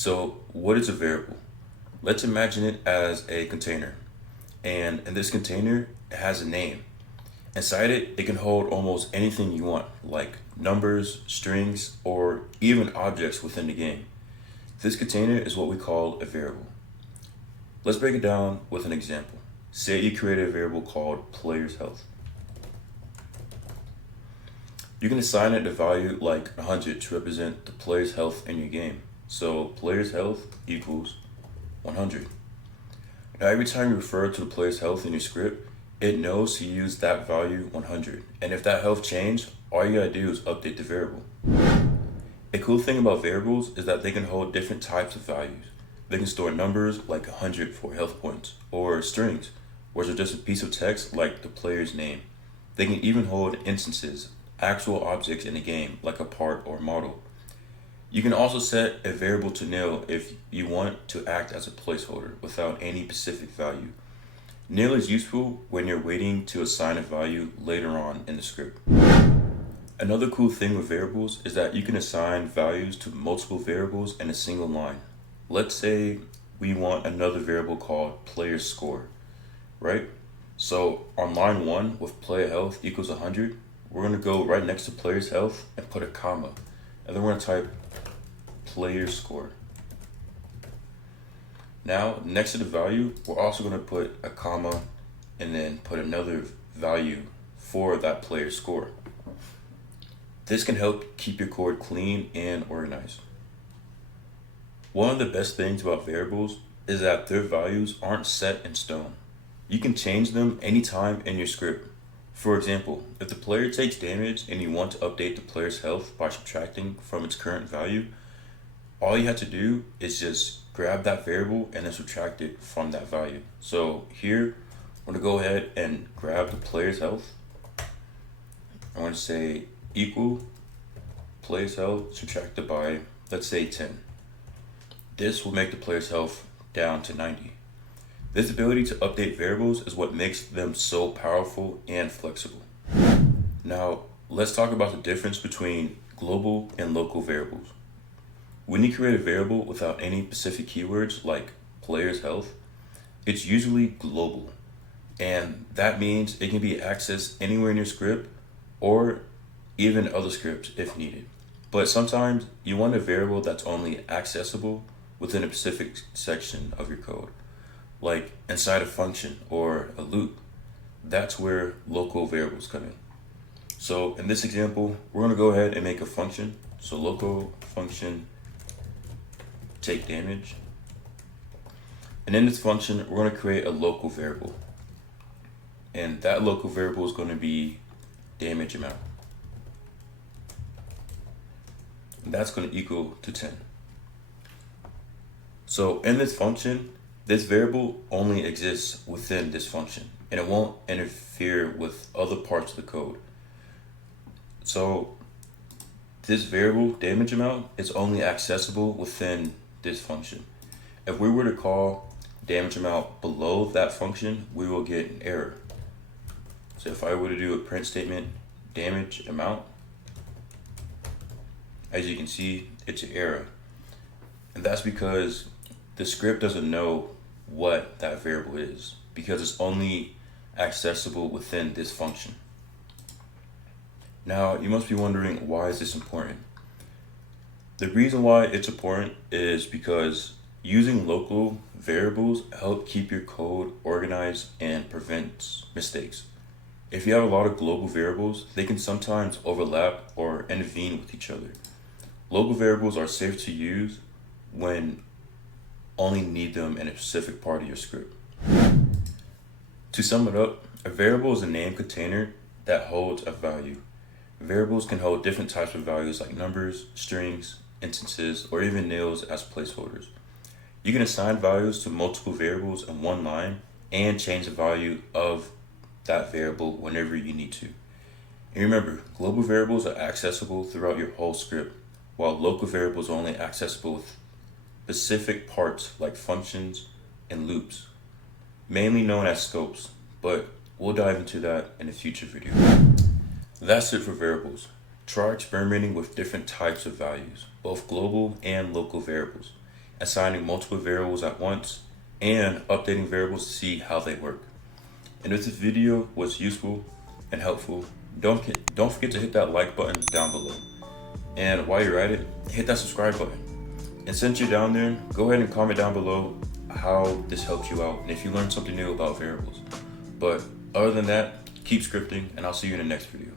So what is a variable? Let's imagine it as a container. And in this container, it has a name. Inside it, it can hold almost anything you want, like numbers, strings, or even objects within the game. This container is what we call a variable. Let's break it down with an example. Say you create a variable called player's health. You can assign it a value like 100 to represent the player's health in your game. So player's health equals 100. Now every time you refer to the player's health in your script, it knows to use that value 100. And if that health changed, all you gotta do is update the variable. A cool thing about variables is that they can hold different types of values. They can store numbers like 100 for health points, or strings, which are just a piece of text like the player's name. They can even hold instances, actual objects in the game like a part or model. You can also set a variable to nil if you want to act as a placeholder without any specific value. Nil is useful when you're waiting to assign a value later on in the script. Another cool thing with variables is that you can assign values to multiple variables in a single line. Let's say we want another variable called player score, right? So on line 1 with player health equals 100, we're going to go right next to player's health and put a comma. And then we're going to type player score. Now, next to the value, we're also going to put a comma and then put another value for that player score. This can help keep your code clean and organized. One of the best things about variables is that their values aren't set in stone. You can change them anytime in your script. For example, if the player takes damage and you want to update the player's health by subtracting from its current value, all you have to do is just grab that variable and then subtract it from that value. So here, I'm gonna go ahead and grab the player's health. I'm gonna say equal player's health subtracted by, let's say 10. This will make the player's health down to 90. This ability to update variables is what makes them so powerful and flexible. Now, let's talk about the difference between global and local variables. When you create a variable without any specific keywords like player's health, it's usually global. And that means it can be accessed anywhere in your script or even other scripts if needed. But sometimes you want a variable that's only accessible within a specific section of your code, like inside a function or a loop. That's where local variables come in. So in this example, we're going to go ahead and make a function. So local function take damage. And in this function, we're going to create a local variable. And that local variable is going to be damage amount. And that's going to equal to 10. So in this function, this variable only exists within this function and it won't interfere with other parts of the code. So this variable damage amount is only accessible within this function. If we were to call damage amount below that function, we will get an error. So if I were to do a print statement damage amount, as you can see, it's an error. And that's because the script doesn't know what that variable is because it's only accessible within this function. Now, you must be wondering, why is this important? The reason why it's important is because using local variables help keep your code organized and prevents mistakes. If you have a lot of global variables, they can sometimes overlap or intervene with each other. Local variables are safe to use when only need them in a specific part of your script. To sum it up, a variable is a name container that holds a value. Variables can hold different types of values like numbers, strings, instances, or even nils as placeholders. You can assign values to multiple variables in one line and change the value of that variable whenever you need to. And remember, global variables are accessible throughout your whole script, while local variables are only accessible with specific parts like functions and loops, mainly known as scopes, but we'll dive into that in a future video. That's it for variables. Try experimenting with different types of values, both global and local variables. assigning multiple variables at once, and updating variables to see how they work. And if this video was useful and helpful, don't forget to hit that like button down below. And while you're at it, hit that subscribe button. And since you're down there, go ahead and comment down below how this helped you out and if you learned something new about variables. But other than that, keep scripting, and I'll see you in the next video.